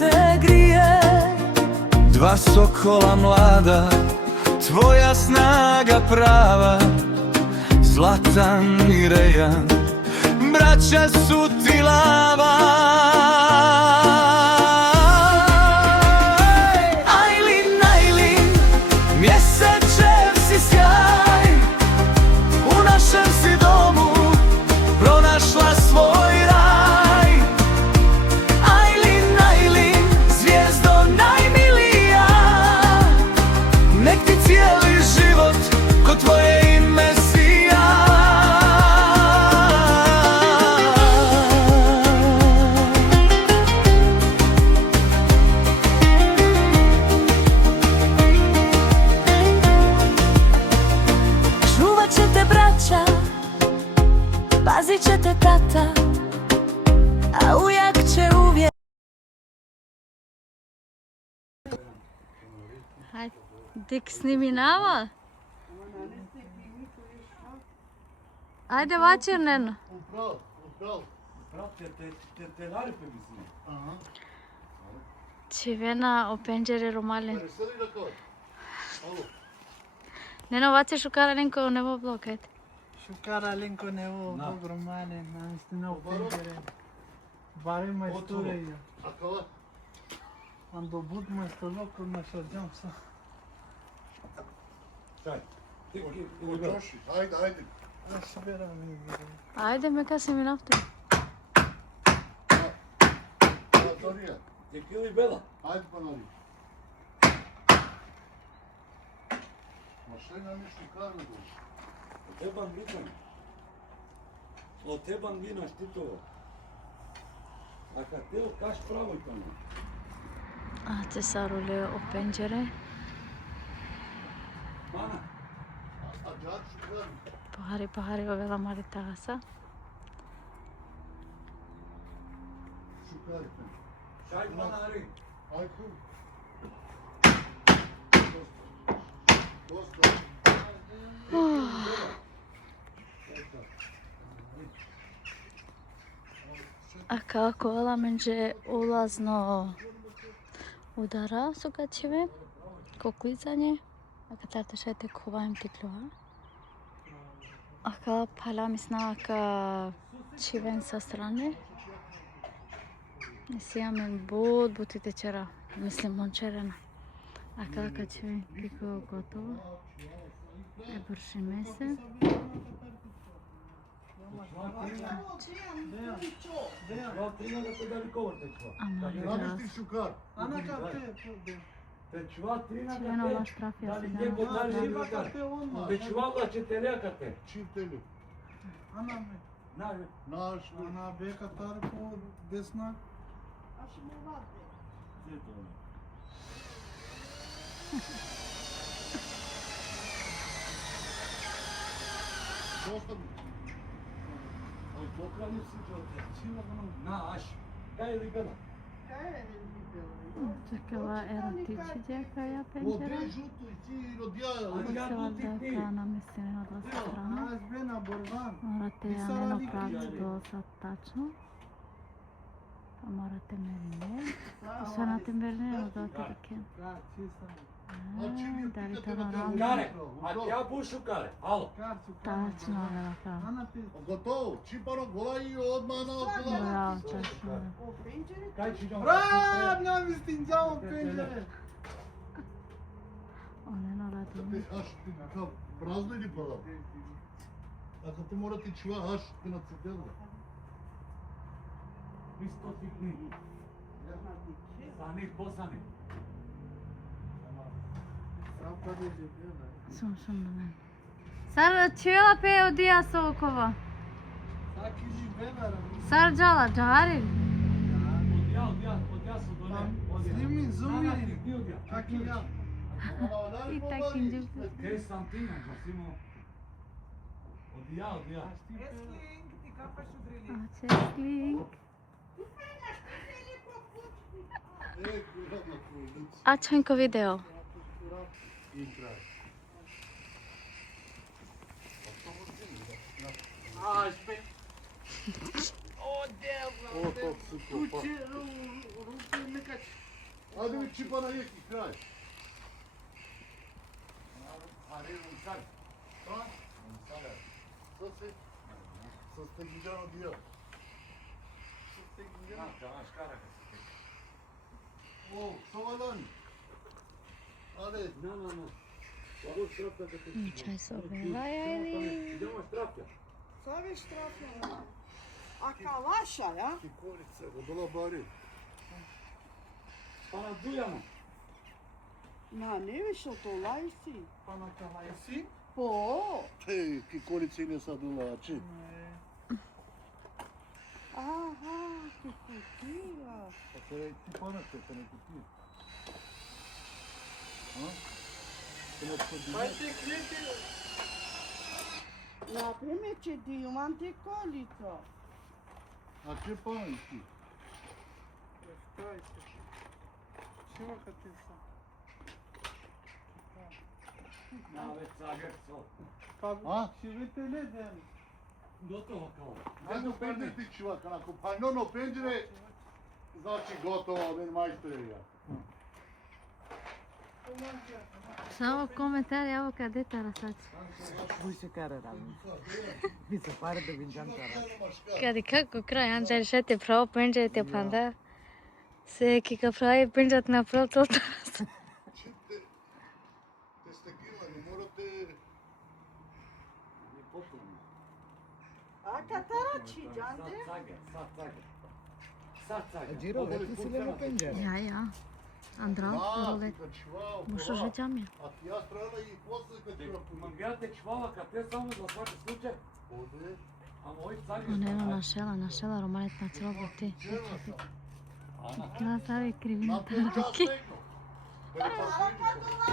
se grije, dva sokola mlada, tvoja snaga prava, Zlatan i Rejan, braća su ti lava. Ajlin, Ajlin, mjesečev si sjaj, u našem si domu pronašla svoj raj. Ajlin, Ajlin, zvijezdo najmilija, nek ti cijeli život ko tvoje ime sija. Čuvat će te braća, pazit će te tata, a ujak će uvijek. Hajde, dik snimi nama. Ajde, vaćer, Neno. Upravo. Te narepe mislim. Čivena o penđere Romalin. Сели на кой? Ало. Neno, vaće šukara Lenko u nebo blok, ajde. Шукара Ленко нево огромане, наистина опенджере. Бари мајсторе. Акала? Андо буд мајстолоко на шоджамса. Чај. Очоши, ајде, ајде. Аз берам и Ajde, me kasi mi naftu. Торија. Текили бела. Ајде панари. Машина не шукарна дош. Тебан викам. Од тебан винаш титово. А кад те окаш право и тамо. A te sarule o penđere. Мана. Аџар шукарна. Pahari o vela mari tagasa. Шукари. Шај манари. Ајку. Доста. A kako vela menđe ulazno udara su gačive. Koklizanje. A kad tata šete kuvajem tiklova. Aka pala misna aka čiven sa strane. Nisijame bud butite čera. Mislim mončerena. Aka čiven kiko gotovo. Vršime se. Ва трина да те дали ковар течва. Amari Намести glas. шукар. Ана кате, Течва трина Čiveno да vas те. trafija Дали se не го danas. дали Ана не кате. кате онда. Течва ла че телекате. Чители. Ана ме. На, Наш. Ана бека тарко десна. Доста. Ой, покрани си че на аш. Кај ли бела? Čekala erotičiđe kaja Оде penđera. жуто и ти родија. Počela da ka namestine od vas strana. Аз бе на Борван. Morate ja neno praviti do sad tačno. Pa morate merine. Sve na te merine od otike. Да, чиста. Da li to naravno? Каре, а тя бушу каре. Ало. Карчу. Tačno je na pravo. Ана пи. Готово. Чипаро гола и одма на около. Bravo, tačno. Кај чи џон? Рам, нам истинџамо пенџере. One na ladini. Аш ти така празно или пала? Ако ти мора ти чува аш ти на цитела. Исто ти кни. Сани посани. Сам паде де бе. Sum na mene. Sar čela pe odija sokova. Таки ли бе бе. Sar džala, džari. Одја со доле. Сними, зуми. Ти кни одја. Таки ја. I tak inđe. Кај сам ти на Жосимо. Одија. A čekling. A čenko video. О, тот суко, па. Руки некач. Ајде ми чипа на јеки крај. Аре, унцар. Па? Со се? Со стегиџано дија. Чаваш карака. О, совалан. Ајде. На. Ovo štrapka da te... Чај со белаја или? Idemo štrapka. Sabe štrafno. A kalaša, ja? Киколица, го дола бари. Pa na dujamo. Ma, ne više to lajsi. Pa na kalaja si? Po. Те, киколица не са долачи. Aha, que cultura. Па се ти панате, се не купи. А? Се не купи. Vai ter cliente. Na primete de uma anticolita. А че панати? Стойте. Чего хотите? Na već sager so. Pa, А? живите ли ден? Gotovo kao. Ајде пенџер ти чувак, ако пајно пенџере, значи готово, мен мајсторе ја. Само коментар, јаво каде тарасач. Voi se care ravni. Mi se pare de vingeam cara. Каде како крај Анџел шете право пенџерите панда. Се ки ка прави пенџерот направо тоа тарас. Те сте кила, не морате... Ne popuni. A cataraci, Giante? Sad sager. Giro, tu se leva pengere. Ја. Андра, ролет. Мушо жеќаме. А ти јас требала и после кога ќе Ма гледате чвала kad te samo za svaki slučaj. Оде, A moj sager. Онено нашела романет на цело ти. чела сам. На тави кривина На пенџер тараки. стегно. Бе пасирите.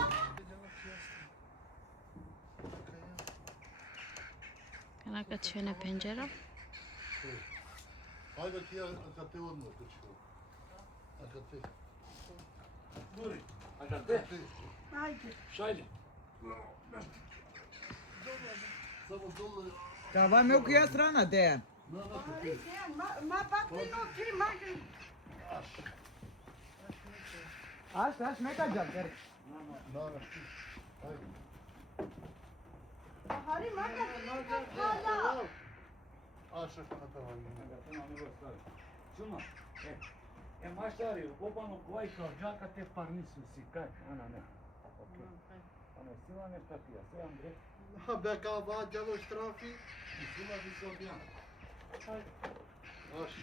Канака чуене пенџера. Ајде ти ја кај те одмор, качко. А кај те? Duri. A kad te? Ajde. Šajde. Само долу. Cava meu cu ia strana de. На, на, кај те. Ma batino ti magri. Aș mai ca jumper. На, на, ти. Ајде. Hari magri. Hala. Аша на това. Šuma. E mașari, popano koji kao džaka te parnisu si kaj. Ana ne. Okej. Ana sila nešto pija. Sve Andrej. Bе кава, дјало штрафи. Sila bi se obja. Аш.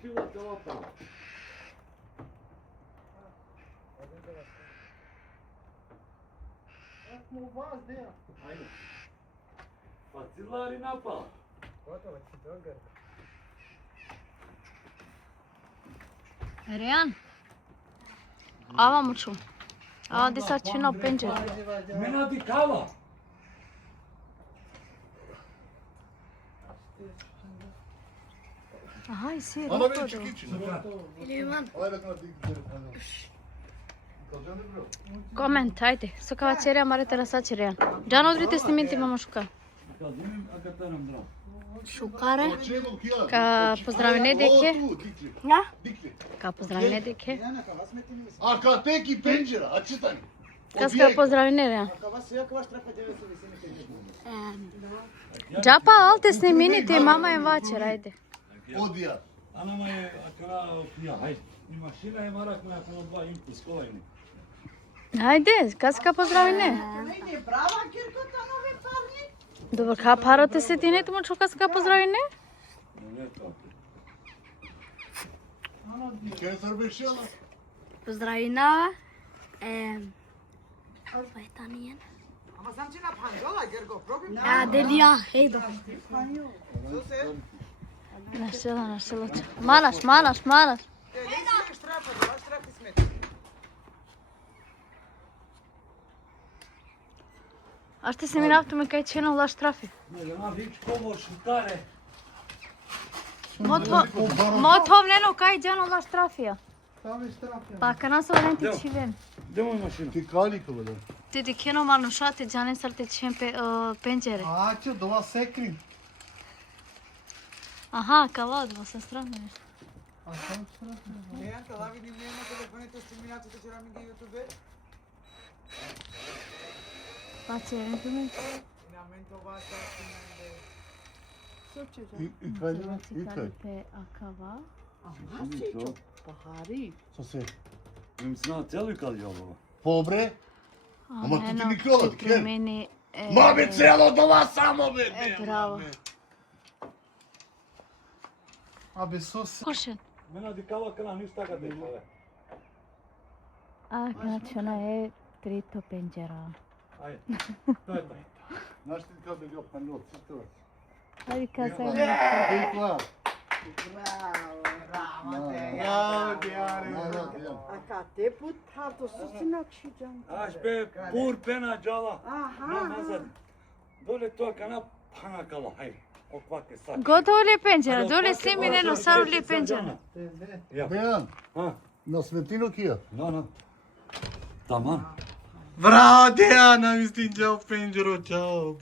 Sila te opala. Mu vas dea. Ajde. Pa cilari napala. Gotovo, si dogar. Реан. Ава мучу. Ава ди са чино пенџер. Mena di kava. Аха, и си Ана рото. вели чекичи. Или Иван. Ајде на ти телефон. Кажане бро. Комент, ајде. Со кава черија маре тарасачи Реан. Джан одрите сниминти мама шука. Kad imam, a kad taram drav. Шукаре. Чего кија? Ка поздравине деке. Ja? Дикли. Ка поздравине деке. Iana, cava smeti mi. А кате ки пенџера, а читани. Каска поздравине Реан. Cava se ia cava strafa de se visini pengere. Джапа алте снимините мама е вачер, ајде. Одија. Ana ma je akra pija, hajde. I mašina je marak na akra 2 impuls, kolajni. Ајде, каска поздравине. Ajde, brava kirkota novi parni. Добро, ка пароте се тинете му чука ска поздравине? Ne to. Ке србешела? Поздравина. Ова е таниен. Ama sam cina panjola, Gergo, probi. Делија, ејдо. Нашела. Манаш. Nisi strafa, da strafi smeti. А ще се минавте ме кај чена лаш трафи. Ne, ma vič komo šutare. Мотов нено кај джано лаш трафија. Stavi штрафи. Па кана се оден ти чивен. Demoj mašinu. Ти калика бе. Ти ти кено ману шате джане сарте чен пенџере. Ače, dola sekrin. Аха, кава од со страна. А сам страхно. Дејан, кога видим нема телефоните стиминациите ќе ми ги јутубе. Па черен туме. На мен това са стиминациите. И кај и кај. Пе акава. Aha, Cicio. Pahari. Со се. Им сна цели калјово. Побре. Ама ти ено, ти Никола, ти ти промени. Ма бе цело това само бе. Браво. Абе сос. Кошен. Мена дикава кана ништа каде шале. А, значи она е трито пенџера. Ајде. Тоа е тоа. Знаеш ти каде го панот, сите. Ајде казај. Икла. Bravo, Јао, Дејан. A cadê putato? Susțină și geam. Аш бе пур пена джала. Aha. На назад. Доле тоа кана пана кала. Ајде. Окваке сак. Готово ли е пенџера? Доле се минено сар ли е пенџера? Ја. Бејан, А, на светино кија. на. Таман. Браво, Дејана, ми стинџао пенџеро, чао,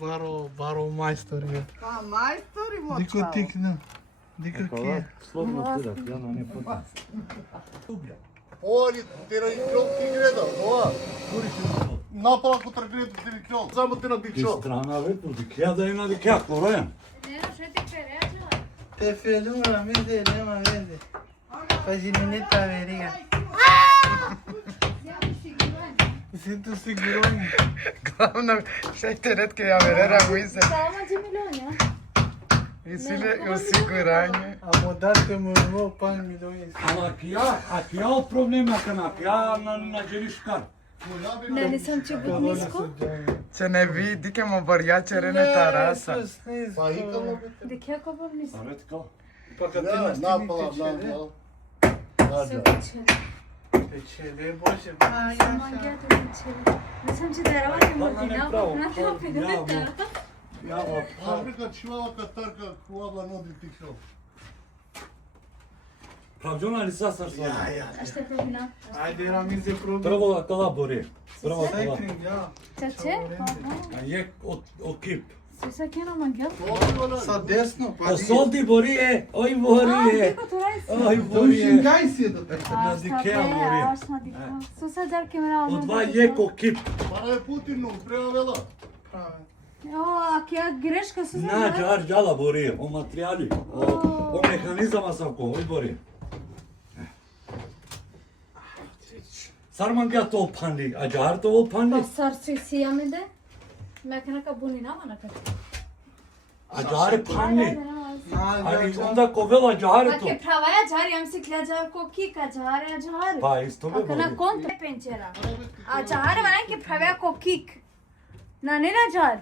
баро мајстори. Pa majstori mo Дико čao. тикна. Дико ке. Слободно стират, ја на не пота. Ори, тера и крол ти греда, ова. Напала контра греда ти ни крол. Само ти на Ти дичо. страна бе, туди кеа да има дикеа коројан. Те фелура, ми де, нема везе. Пажининета верига. Sinto segurone. Главно, шејте ретке ја верера го исе. И силе осигурање. А му дате му во пан милиони. Ама кија о проблема кана, кија на джеришкар. Не, не сам че бут ниско. Че не ви, дике му барјаче рене тараса. Па икало бе. Деке ако бут ниско. Аретка. Напала, напала. Печеле, боже. Не сам че дарава не модина, на тоа пидете. Јаво. Фабрика чувала катарка, куабла ноди ти крол. Правджона ли са сар слава? А што пробина? Ајде, Рамизе, проби. Прво кала бори. Прво кала. Секрин, ја. Чаче? А јек окип. Се сакена магел? Са десно, па О солди бори е, ој бори е. Дико тоа е. Ој бори е. Шингај си до така. На дикеа бори. Аш на дика. Суса џарке мера. Од два јек окип. Пара е Путин, но треба вела. Праве. О, аки грешка суса. На џар џала бори, о материјали, о механизама савко, ој бори. Сарман гја тол панли, а џар тол панли, Сар си сијаме де. Мекана ка буни нама на кај. а џар е панли. На, Али ја, онда ковела џар е Аке то. праваја џар, јам си клја џар ко кика, џар е џар. Па исто бе Ака на бори. контра пенчера. А џар вајан ке праваја ко кик. На не на џар.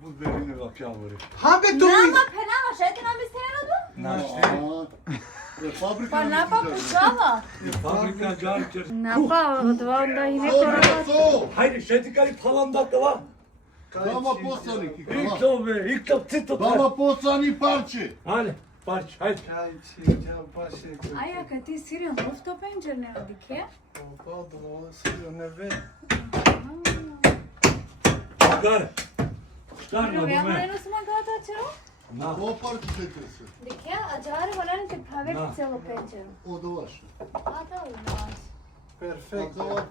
Будбери не вакја бори. Хабе, то ми... Нама пенама, шете нам би стераду? Е фабрика. Па напа пучава. Фабрика џар чер. Напа, одва онда и не Добре, кора. со. Хајде, шети кали палам да кала. Двама посланик. Иктов бе, иктов цито. Двама послани парче. Ајде, парч, хајде. Чај, чи, ја, баше. Ај, ака ти сирион, луфто пенчер не одике? О, долу, сирио, не ве. Гаре. Штар на Ја доме. мене сма гата черо? На. Во парче се се. Дике, а џар вајан ке праве Да. цело пенчер. Од оваш. А да, умаш. Перфектно.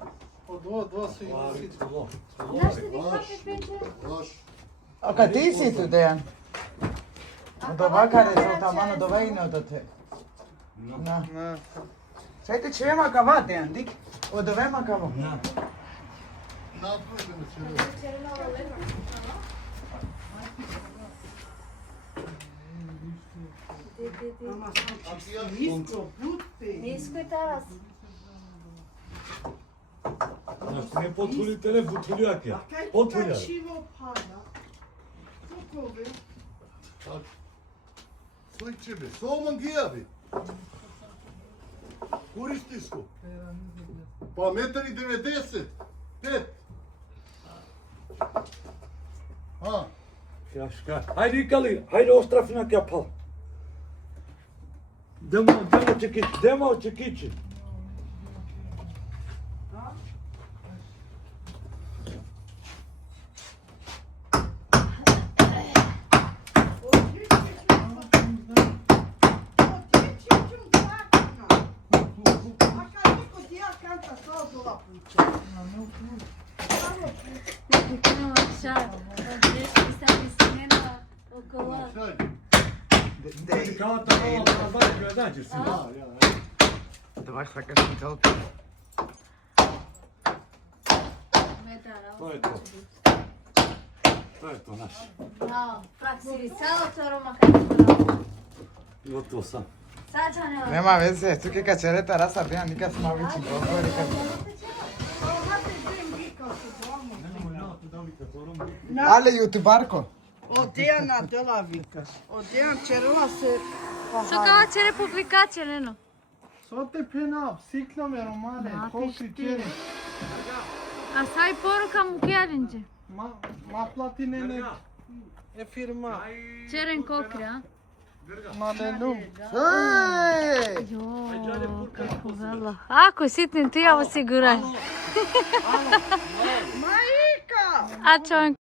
Од два се Пари, и цело. Знаеш ли ви какви пенчер? Ваш. А каде си ту, Дејан? Од ова каре за таман, од ова и не од те. На. На, Сајте че ема кава, Дејан, дик. Од ова ема кава. На. Напред да се. Nisko, puti. Ниско и тарас. Зашто не потвули теле, потвули акија. Kaj Потвули. chivo pada? Sokovi. Сој чебе. Со мангија бе. Користиско. Па метари 90. 5. А, Јашка. Хајде икали, хајде острафина ќе пал. Демо чекичи, демо чекичи. Nema šar. Odreški sad isenena okolo. Ти калата мала пазар, ја наđеш си. Това сакаш да калка. Тоа е тоа. Тоа е тоа наш. Браво. Праксири цялото арома како. Готово сам. Саđane. Нема везе, тука качерета раса беа ника смавичи колко река. Але јутубарко. Одеја на дела викаш. Одеја черва се... Сокава чере публикација, Лено. Со те пена, псикламе романе, Ма, колки ти чери. А сај порука му кјаринџе. Ма плати не е фирма. Черен кокри, а? Ма не лум. Еј! Јо, како вела. Ако ситни ти ја осигурај. Маика! А човек